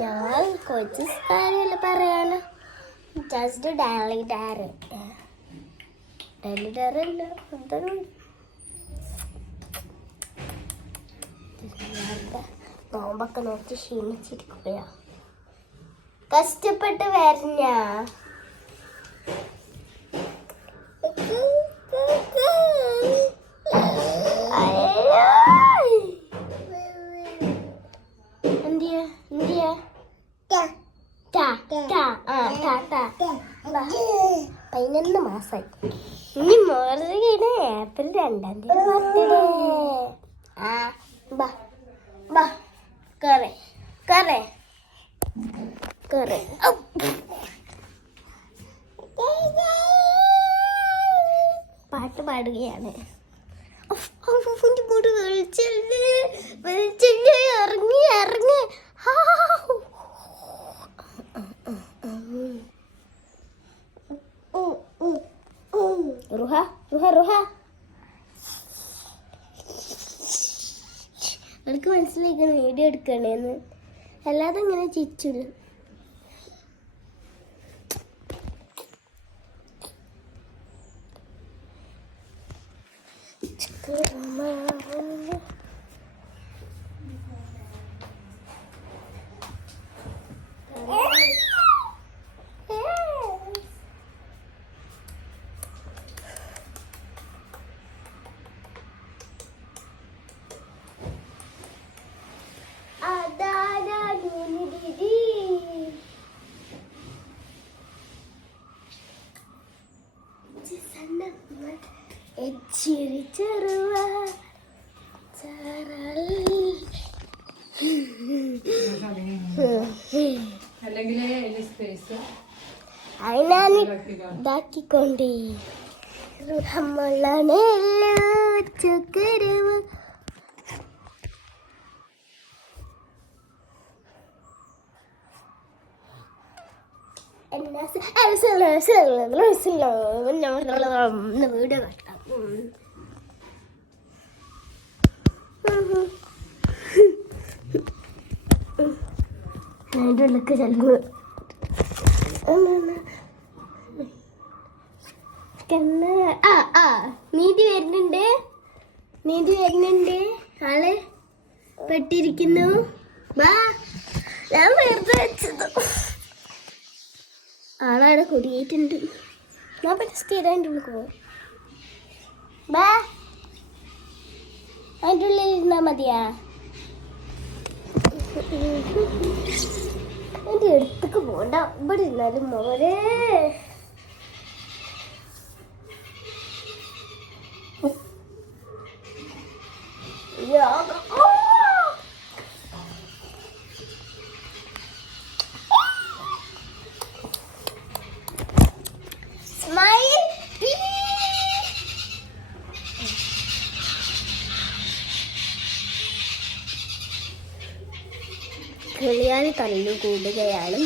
ഞാൻ കൊച്ചു കാര്യമല്ല പറയാലോ. ജസ്റ്റ് ഡയലി ഡയറി അല്ല എന്താണ് നോമ്പൊക്കെ നോക്കി ക്ഷീണിച്ചിരിക്കുകയാ. കഷ്ടപ്പെട്ട് വരണ പതിനൊന്ന് മാസായി. ഇനി മോറുകയാണ് ഏപ്രിൽ 2-ാം തീയതി ബർത്ത്ഡേ. കറേ കറേ കറേ പാട്ട് പാടുകയാണ്. ഇറങ്ങി ഇറങ്ങി റുഹ റുഹ റുഹ അവർക്ക് മനസ്സിലാക്കണം വീഡിയോ എടുക്കണേന്ന്, അല്ലാതെ ഇങ്ങനെ ചിരിച്ചില്ല. ഇതാക്കിക്കൊണ്ടേ ചക്കരവ് വീട് കട്ടാം. അതിൻ്റെ ഉള്ളിലേക്ക് ചെല്ലുന്നു. നീതി വരുന്നുണ്ട്. ആള് പെട്ടിരിക്കുന്നു. ഞാൻ വെറുതെ വെച്ചത് ആളവിടെ കുടിയേറ്റുണ്ട്. ഞാൻ സ്ഥിരം അതിൻ്റെ ഉള്ളിൽ പോകും. അതിൻ്റെ ഉള്ളിൽ ഇരുന്നാ മതിയാ. എൻ്റെ അടുത്തേക്ക് പോകണ്ട, ഇവിടെ ഇരുന്നാലും മോരെ. കിളിയാൻ തല്ലു കൂടുകയാണ്.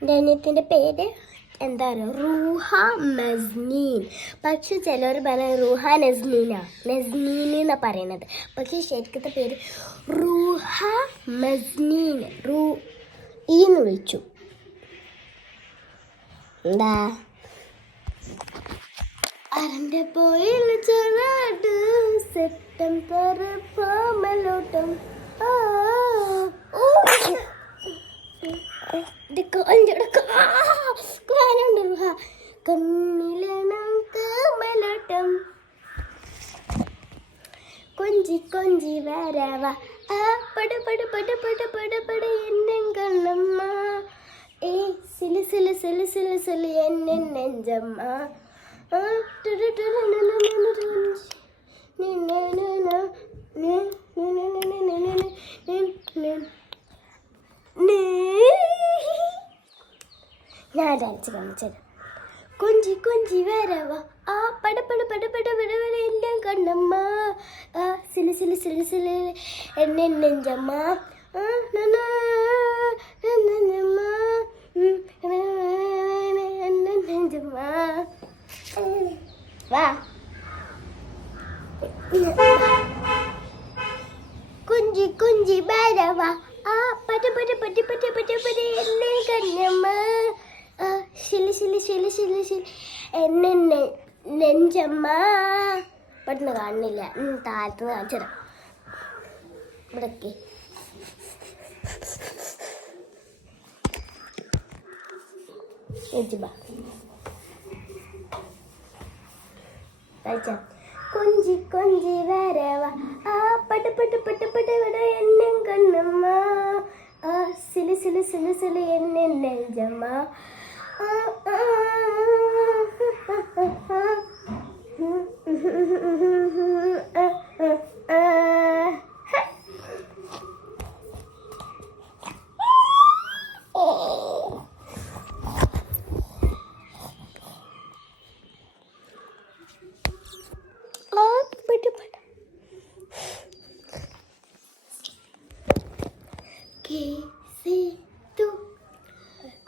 എൻ്റെ അനിയത്തിൻ്റെ പേര് എന്താണ്? റൂഹ മസ്നീൻ. പക്ഷെ ചിലർ പറയാം റൂഹ നസ്നീൻ എന്നാ പറയണത്. പക്ഷെ ശരിക്കത്തെ പേര് റൂഹ മസ്നീൻ. എന്ന് വിളിച്ചു. എന്താ അരൻ്റെ പോയിൽ ചെറാട് സെപ്റ്റംബർ പാമലോട്ടം. കണ്ണിലണോട്ടം കൊഞ്ചി കൊഞ്ചി വരവ പട പട പട പട പട പട എന്നെ കണ്ണമ്മ ഏ സിലു സിലു സിലു സിലു സിലു എന്നെ നെഞ്ചമ്മ. ഞാൻ ഡാൻസ് കാണിച്ചത്. കൊഞ്ചി കൊഞ്ചി വരവ പട പട പട പട പട പട എൻ്റെ കണ്ണമ്മ സിലു സിലു സിലു സിലു എന്നെ നെഞ്ചമ്മ. വാ കുഞ്ചി കുഞ്ചി വരവ ആ പട പട പട പട പട പട എന്നെ കണ്ണമ്മ ആ ശിലി ശിലി ശിലി ശിലി ശിലി എന്നെ നെഞ്ചമ്മ പെട്ടെന്ന് കാണുന്നില്ല താഴത്ത് കാണിച്ചതാ ഇവിടൊക്കെ കൊഞ്ചി കൊഞ്ചി വരവ ആ പട പട പട പട പട എന്നെ കണ്ണമ്മ ആ സിലി സിലി സിലി സിലി എന്നെ നെഞ്ചമ്മ ആ ആ कैसे तू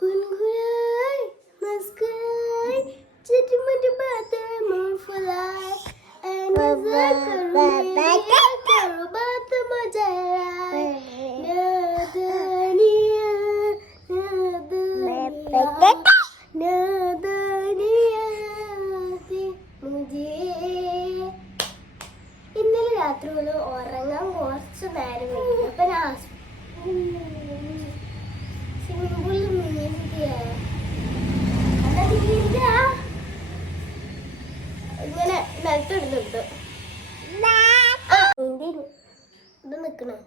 गुनगुनाए मुस्कुराए चिटमिट बातें मुंह फुलाए ऐ नज़र करो बात मजा आए नादानिया नादानिया से मुझे ഇന്നലെ രാത്രി ഒന്ന് ഉറങ്ങാൻ കുറച്ച് നേരം വൈകി അപ്പം ഞാൻ സ്വിമ്മിംഗ് പൂളിൽ ഇങ്ങനെ നിലത്തിടുന്നുണ്ട് ഇത് നിക്കണേ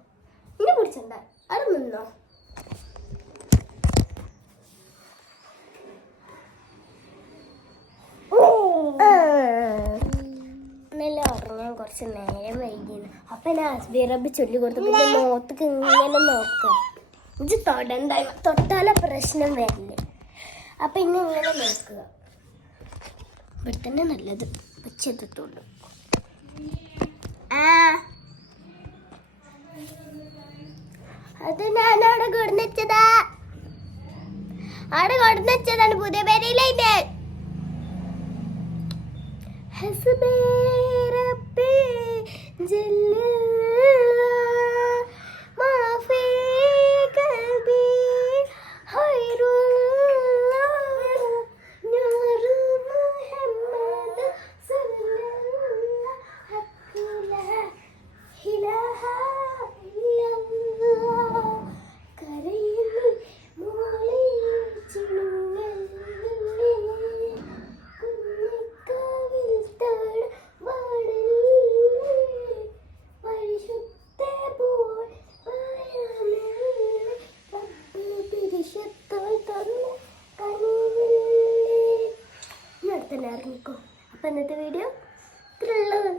ഇന്നെ പിടിച്ചണ്ട അവിടെ നിന്നോ ഇന്നലെ ഉറങ്ങാൻ കുറച്ച് നേരം വൈകിന്ന് അപ്പൊ ഞാൻ ഹസ്ബിറബ് ചൊല്ലി കൊടുത്തപ്പോ മുഖത്തേക്ക് ഇങ്ങനെ നോക്കുക ഇത് തൊടണ്ട തൊട്ടാല പ്രശ്നം വരില്ലേ അപ്പൊ ഇന്നെ ഇങ്ങനെ നോക്കുക ഇവിടെ തന്നെ നല്ലത് ഉച്ചെത്തുള്ളൂ ആ അത് ഞാൻ അവിടെ കൊടുന്നച്ചതാ അവിടെ കൊടുന്നച്ചതാണ് പുതിയ പേരയിലെ ഹസ്ബേറപ്പേ ജല്ല മാഫി കൽബി ഹൈറുല്ലാഹ് നൂർ മുഹമ്മദ് സല്ലല്ലാഹു ഇലാഹ ഇല്ലല്ലാഹ് കരയിൽ മോളി ചിന്നുങ്ങൽ ഇറങ്ങിക്കോ. അപ്പം ഇന്നത്തെ വീഡിയോ ഇത്രയുള്ളത്.